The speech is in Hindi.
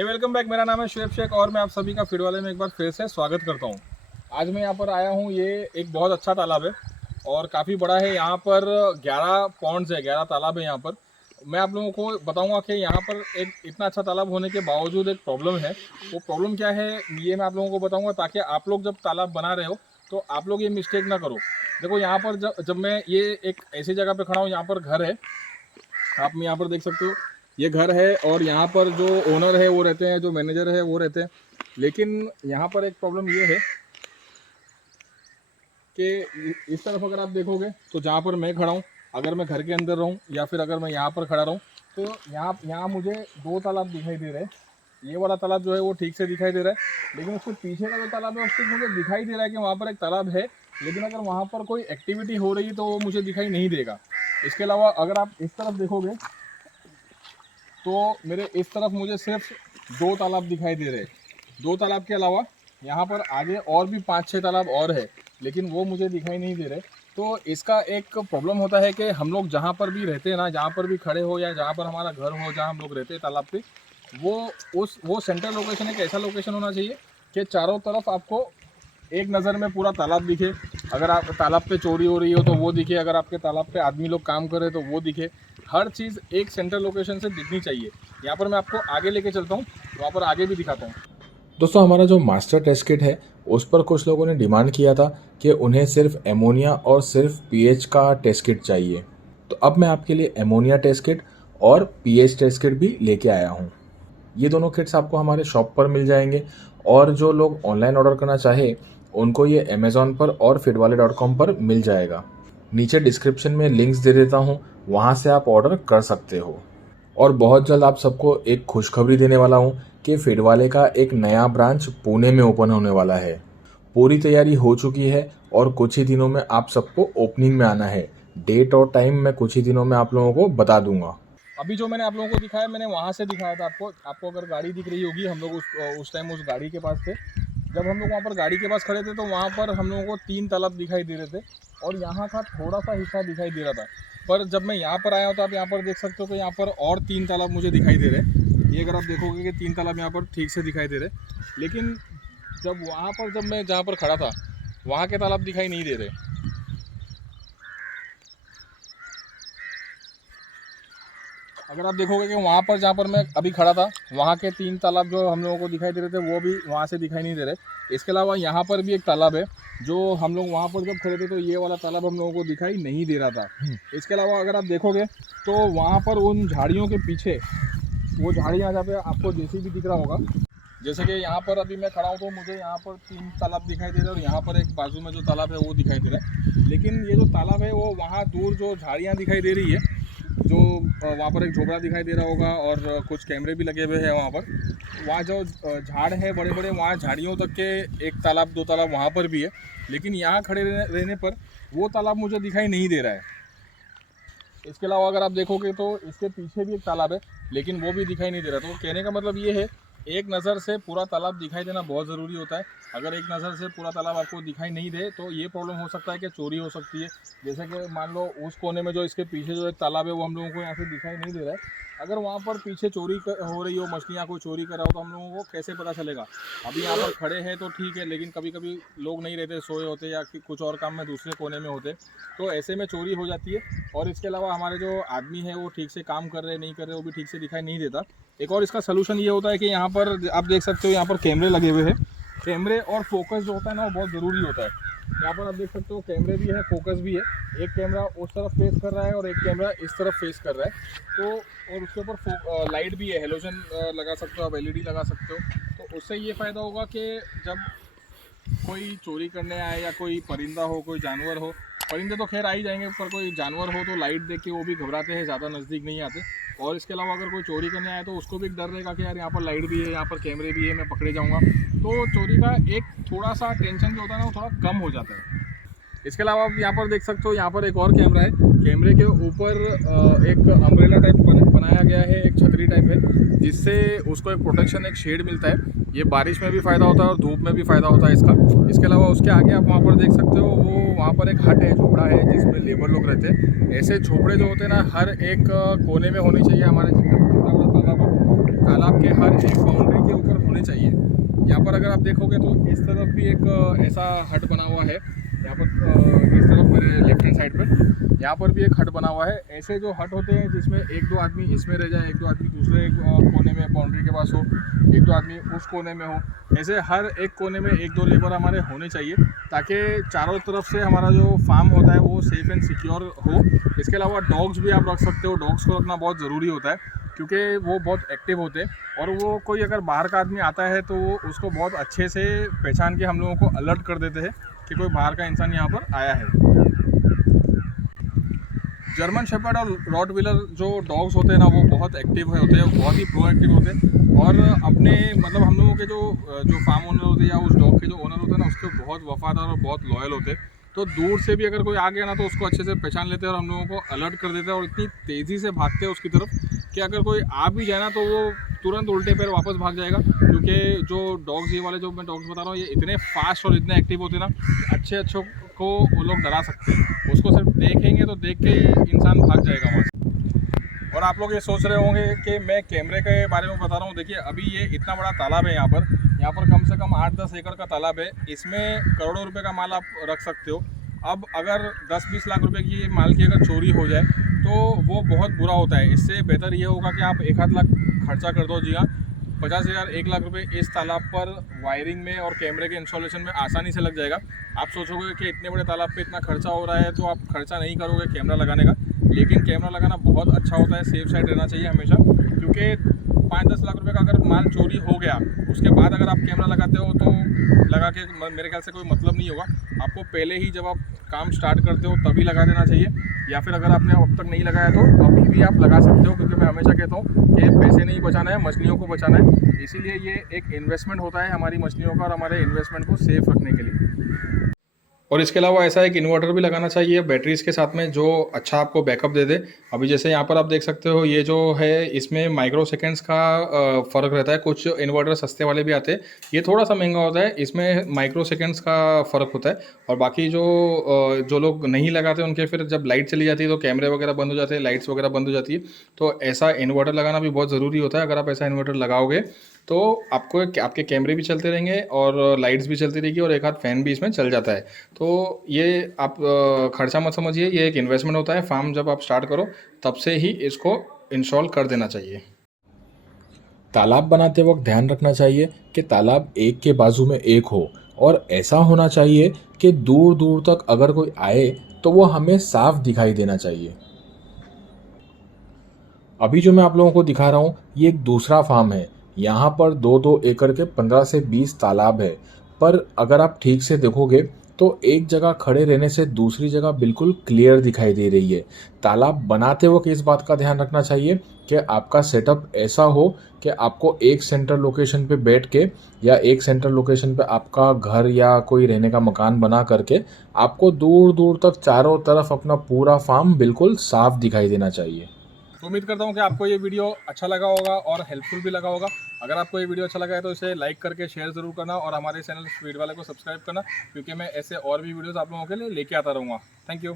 Welcome back. मेरा नाम है शुएब शेख और मैं आप सभी का फीड वाले में एक बार फिर से स्वागत करता हूँ। आज मैं यहाँ पर आया हूँ। ये एक बहुत अच्छा तालाब है और काफ़ी बड़ा है। यहाँ पर 11 पॉन्ड्स है, 11 तालाब है यहाँ पर। मैं आप लोगों को बताऊंगा कि यहाँ पर एक इतना अच्छा तालाब होने के बावजूद एक प्रॉब्लम है। वो प्रॉब्लम क्या है ये मैं आप लोगों को बताऊंगा, ताकि आप लोग जब तालाब बना रहे हो तो आप लोग ये मिस्टेक ना करो। देखो यहाँ पर जब मैं ये एक ऐसी जगह पर खड़ा हूँ, यहाँ पर घर है, आप यहाँ पर देख सकते हो। ये घर है और यहाँ पर जो ओनर है वो रहते हैं, जो मैनेजर है वो रहते हैं। लेकिन यहाँ पर एक प्रॉब्लम ये है कि इस तरफ अगर आप देखोगे तो जहाँ पर मैं खड़ा हूँ, अगर मैं घर के अंदर रहूँ या फिर अगर मैं यहाँ पर खड़ा रहूँ तो यहाँ मुझे दो तालाब दिखाई दे रहे हैं। ये वाला तालाब जो है वो ठीक से दिखाई दे रहा है, लेकिन उसके पीछे का जो तालाब है उसको मुझे दिखाई दे रहा है कि वहाँ पर एक तालाब है, लेकिन अगर वहाँ पर कोई एक्टिविटी हो रही है तो वो मुझे दिखाई नहीं देगा। इसके अलावा अगर आप इस तरफ देखोगे तो मेरे इस तरफ मुझे सिर्फ दो तालाब दिखाई दे रहे हैं। दो तालाब के अलावा यहाँ पर आगे और भी 5-6 तालाब और है, लेकिन वो मुझे दिखाई नहीं दे रहे। तो इसका एक प्रॉब्लम होता है कि हम लोग जहाँ पर भी रहते हैं ना, जहाँ पर भी खड़े हो या जहाँ पर हमारा घर हो, जहाँ हम लोग रहते हैं तालाब पे, वो सेंट्रल लोकेशन एक ऐसा लोकेशन होना चाहिए कि चारों तरफ आपको एक नज़र में पूरा तालाब दिखे। अगर आप तालाब पे चोरी हो रही हो तो वो दिखे, अगर आपके तालाब पे आदमी लोग काम कर रहे तो वो दिखे। हर चीज़ एक सेंट्रल लोकेशन से दिखनी चाहिए। यहाँ पर मैं आपको आगे लेके चलता हूँ, वहाँ पर आगे भी दिखाता हूँ। दोस्तों, हमारा जो मास्टर टेस्ट किट है उस पर कुछ लोगों ने डिमांड किया था कि उन्हें सिर्फ एमोनिया और सिर्फ पीएच का टेस्ट किट चाहिए। तो अब मैं आपके लिए एमोनिया टेस्ट किट और पीएच टेस्ट किट भी लेके आया हूँ। ये दोनों किट्स आपको हमारे शॉप पर मिल जाएंगे और जो लोग ऑनलाइन ऑर्डर करना चाहे उनको ये अमेज़ॉन पर और feedwale.com पर मिल जाएगा। नीचे डिस्क्रिप्शन में लिंक्स दे देता हूँ, वहाँ से आप ऑर्डर कर सकते हो। और बहुत जल्द आप सबको एक खुशखबरी देने वाला हूँ कि फीडवाले का एक नया ब्रांच पुणे में ओपन होने वाला है। पूरी तैयारी हो चुकी है और कुछ ही दिनों में आप सबको ओपनिंग में आना है। डेट और टाइम मैं कुछ ही दिनों में आप लोगों को बता दूंगा। अभी जो मैंने आप लोगों को दिखाया, मैंने वहाँ से दिखाया था आपको अगर गाड़ी दिख रही होगी, हम लोग उस टाइम उस गाड़ी के पास थे। जब हम लोग वहाँ पर गाड़ी के पास खड़े थे तो वहाँ पर हम लोगों को 3 तालाब दिखाई दे रहे थे और यहाँ का थोड़ा सा हिस्सा दिखाई दे रहा था। पर जब मैं यहाँ पर आया हूँ तो आप यहाँ पर देख सकते हो कि यहाँ पर और 3 तालाब मुझे दिखाई दे रहे हैं। ये अगर आप देखोगे कि 3 तालाब यहाँ पर ठीक से दिखाई दे रहे, लेकिन जब वहाँ पर जब मैं जहाँ पर खड़ा था वहाँ के तालाब दिखाई नहीं दे रहे। अगर आप देखोगे कि वहाँ पर जहाँ पर मैं अभी खड़ा था वहाँ के 3 तालाब जो हम लोगों को दिखाई दे रहे थे वो भी वहाँ से दिखाई नहीं दे रहे। इसके अलावा यहाँ पर भी एक तालाब है जो हम लोग वहाँ पर जब खड़े थे तो ये वाला तालाब हम लोगों को दिखाई नहीं दे रहा था। इसके अलावा अगर आप देखोगे तो वहाँ पर उन झाड़ियों के पीछे, वो झाड़ियाँ जहाँ पे आपको जैसी भी दिख रहा होगा, जैसे कि यहाँ पर अभी मैं खड़ा हूँ तो मुझे यहाँ पर 3 तालाब दिखाई दे रहे हैं और यहाँ पर एक बाजू में जो तालाब है वो दिखाई दे रहा है। लेकिन ये जो तालाब है वो वहाँ दूर जो झाड़ियाँ दिखाई दे रही है, जो वहाँ पर एक झोपड़ा दिखाई दे रहा होगा और कुछ कैमरे भी लगे हुए हैं वहाँ पर, वहाँ जो झाड़ है बड़े बड़े, वहाँ झाड़ियों तक के एक तालाब 2 तालाब वहाँ पर भी है। लेकिन यहाँ खड़े रहने पर वो तालाब मुझे दिखाई नहीं दे रहा है। इसके अलावा अगर आप देखोगे तो इसके पीछे भी एक तालाब है, लेकिन वो भी दिखाई नहीं दे रहा। तो कहने का मतलब ये है, एक नज़र से पूरा तालाब दिखाई देना बहुत ज़रूरी होता है। अगर एक नज़र से पूरा तालाब आपको दिखाई नहीं दे तो ये प्रॉब्लम हो सकता है कि चोरी हो सकती है। जैसे कि मान लो उस कोने में जो इसके पीछे जो एक तालाब है वो हम लोगों को यहाँ से दिखाई नहीं दे रहा है। अगर वहाँ पर पीछे चोरी हो रही हो, मछलियाँ कोई चोरी कर रहा हो, तो हम लोगों को कैसे पता चलेगा? अभी यहाँ पर खड़े हैं तो ठीक है, लेकिन कभी कभी लोग नहीं रहते, सोए होते या कुछ और काम में दूसरे कोने में होते, तो ऐसे में चोरी हो जाती है। और इसके अलावा हमारे जो आदमी है वो ठीक से काम कर रहे नहीं कर रहे वो भी ठीक से दिखाई नहीं देता। एक और इसका सलूशन ये होता है कि यहाँ पर आप देख सकते हो यहाँ पर कैमरे लगे हुए हैं। कैमरे और फोकस जो होता है ना वो बहुत ज़रूरी होता है। यहाँ पर आप देख सकते हो कैमरे भी है, फोकस भी है। एक कैमरा उस तरफ फेस कर रहा है और एक कैमरा इस तरफ फेस कर रहा है। तो और उसके ऊपर लाइट भी है, हेलोजन लगा सकते हो आप, एलईडी लगा सकते हो। तो उससे ये फ़ायदा होगा कि जब कोई चोरी करने आए या कोई परिंदा हो, कोई जानवर हो, परिंदे तो खैर आ ही जाएंगे, पर कोई जानवर हो तो लाइट देख के वो भी घबराते हैं, ज़्यादा नज़दीक नहीं आते। और इसके अलावा अगर कोई चोरी करने आए तो उसको भी एक डर रहेगा कि यार यहाँ पर लाइट भी है, यहाँ पर कैमरे भी है, मैं पकड़े जाऊँगा। तो चोरी का एक थोड़ा सा टेंशन जो होता है ना वो थोड़ा कम हो जाता है। इसके अलावा आप यहाँ पर देख सकते हो यहाँ पर एक और कैमरा है। कैमरे के ऊपर एक अम्ब्रेला टाइप बनाया गया है, एक छतरी टाइप है, जिससे उसको एक प्रोटेक्शन, एक शेड मिलता है। ये बारिश में भी फ़ायदा होता है और धूप में भी फ़ायदा होता है इसका। इसके अलावा उसके आगे आप वहाँ पर देख सकते हो, वो वहाँ पर एक हट है, झोपड़ा है जिसमें लेबर लोग रहते हैं। ऐसे झोपड़े जो होते हैं ना हर एक कोने में होने चाहिए हमारे जितना बड़ा तालाब हो। तालाब के हर एक बाउंड्री के ऊपर होने चाहिए। यहाँ पर अगर आप देखोगे तो इस तरफ भी एक ऐसा हट बना हुआ है, यहाँ पर इस तरफ मेरे लेफ्ट हैंड साइड पर यहाँ पर भी एक हट बना हुआ है। ऐसे जो हट होते हैं जिसमें एक दो आदमी इसमें रह जाए, एक दो आदमी दूसरे कोने में बाउंड्री के पास हो, एक दो आदमी उस कोने में हो, ऐसे हर एक कोने में एक दो लेबर हमारे होने चाहिए ताकि चारों तरफ से हमारा जो फार्म होता है वो सेफ़ एंड सिक्योर हो। इसके अलावा डॉग्स भी आप रख सकते हो। डॉग्स को रखना बहुत ज़रूरी होता है क्योंकि वो बहुत एक्टिव होते हैं और वो कोई अगर बाहर का आदमी आता है तो वो उसको बहुत अच्छे से पहचान के हम लोगों को अलर्ट कर देते हैं कि कोई बाहर का इंसान यहाँ पर आया है। जर्मन शेपर्ड और रॉटविलर जो डॉग्स होते हैं ना वो बहुत एक्टिव होते हैं, बहुत ही प्रोएक्टिव होते हैं और अपने मतलब हम लोगों के जो फार्म ओनर होते हैं या उस डॉग के जो ओनर होते हैं ना उसके बहुत वफादार और बहुत लॉयल होते हैं। तो दूर से भी अगर कोई आ गया ना तो उसको अच्छे से पहचान लेते हैं और हम लोगों को अलर्ट कर देते हैं और इतनी तेज़ी से भागते हैं उसकी तरफ कि अगर कोई आ भी जाए ना तो वो तुरंत उल्टे पैर वापस भाग जाएगा। क्योंकि जो डॉग्स ये वाले जो मैं डॉग्स बता रहा हूँ ये इतने फास्ट और इतने एक्टिव होते हैं ना, अच्छे को वो लोग डरा सकते हैं। उसको सिर्फ देखेंगे तो देख के ही इंसान भाग जाएगा वहाँ से। और आप लोग ये सोच रहे होंगे कि मैं कैमरे के बारे में बता रहा हूँ। देखिए अभी ये इतना बड़ा तालाब है, यहाँ पर कम से कम 8-10 एकड़ का तालाब है। इसमें करोड़ों रुपए का माल आप रख सकते हो। अब अगर 10-20 लाख रुपए की माल की अगर चोरी हो जाए तो वो बहुत बुरा होता है। इससे बेहतर ये होगा कि आप 1-8 लाख खर्चा कर दो। जी हाँ, 50,000-1 लाख रुपए इस तालाब पर वायरिंग में और कैमरे के इंस्टॉलेशन में आसानी से लग जाएगा। आप सोचोगे कि इतने बड़े तालाब पे इतना खर्चा हो रहा है तो आप खर्चा नहीं करोगे कैमरा लगाने का, लेकिन कैमरा लगाना बहुत अच्छा होता है। सेफ साइड रहना चाहिए हमेशा, क्योंकि 5-10 लाख रुपए का अगर माल चोरी हो गया उसके बाद अगर आप कैमरा लगाते हो तो लगा के मेरे ख्याल से कोई मतलब नहीं होगा। आपको पहले ही जब आप काम स्टार्ट करते हो तभी लगा देना चाहिए, या फिर अगर आपने अब तक नहीं लगाया तो अभी भी आप लगा सकते हो। क्योंकि मैं हमेशा कहता हूँ कि पैसे नहीं बचाना है, मछलियों को बचाना है। इसीलिए ये एक इन्वेस्टमेंट होता है हमारी मछलियों का और हमारे इन्वेस्टमेंट को सेफ रखने के लिए। और इसके अलावा ऐसा एक इन्वर्टर भी लगाना चाहिए बैटरीज के साथ में जो अच्छा आपको बैकअप दे दे। अभी जैसे यहाँ पर आप देख सकते हो ये जो है इसमें माइक्रो सेकेंड्स का फ़र्क रहता है। कुछ इन्वर्टर सस्ते वाले भी आते हैं, ये थोड़ा सा महंगा होता है, इसमें माइक्रो सेकेंड्स का फ़र्क होता है। और बाकी जो लोग नहीं लगाते उनके फिर जब लाइट चली जाती है तो कैमरे वगैरह बंद हो जाते हैं, लाइट्स वगैरह बंद हो जाती है। तो ऐसा इन्वर्टर लगाना भी बहुत ज़रूरी होता है। अगर आप ऐसा इन्वर्टर लगाओगे तो आपको आपके कैमरे भी चलते रहेंगे और लाइट्स भी चलती रहेगी और एक आध फैन भी इसमें चल जाता है। तो ये आप खर्चा मत समझिए, ये एक इन्वेस्टमेंट होता है। फार्म जब आप स्टार्ट करो तब से ही इसको इंस्टॉल कर देना चाहिए। तालाब बनाते वक्त ध्यान रखना चाहिए कि तालाब एक के बाजू में एक हो और ऐसा होना चाहिए कि दूर दूर तक अगर कोई आए तो वो हमें साफ दिखाई देना चाहिए। अभी जो मैं आप लोगों को दिखा रहा हूँ ये एक दूसरा फार्म है। यहाँ पर 2-2 एकड़ के 15 से 20 तालाब है, पर अगर आप ठीक से देखोगे तो एक जगह खड़े रहने से दूसरी जगह बिल्कुल क्लियर दिखाई दे रही है। तालाब बनाते वक्त इस बात का ध्यान रखना चाहिए कि आपका सेटअप ऐसा हो कि आपको एक सेंटर लोकेशन पे बैठ के या एक सेंटर लोकेशन पे आपका घर या कोई रहने का मकान बना करके आपको दूर दूर तक चारों तरफ अपना पूरा फार्म बिल्कुल साफ दिखाई देना चाहिए। तो उम्मीद करता हूँ कि आपको ये वीडियो अच्छा लगा होगा और हेल्पफुल भी लगा होगा। अगर आपको ये वीडियो अच्छा लगा है तो इसे लाइक करके शेयर ज़रूर करना और हमारे चैनल स्पीड वाले को सब्सक्राइब करना, क्योंकि मैं ऐसे और भी वीडियोस आप लोगों के लिए लेके आता रहूँगा। Thank you.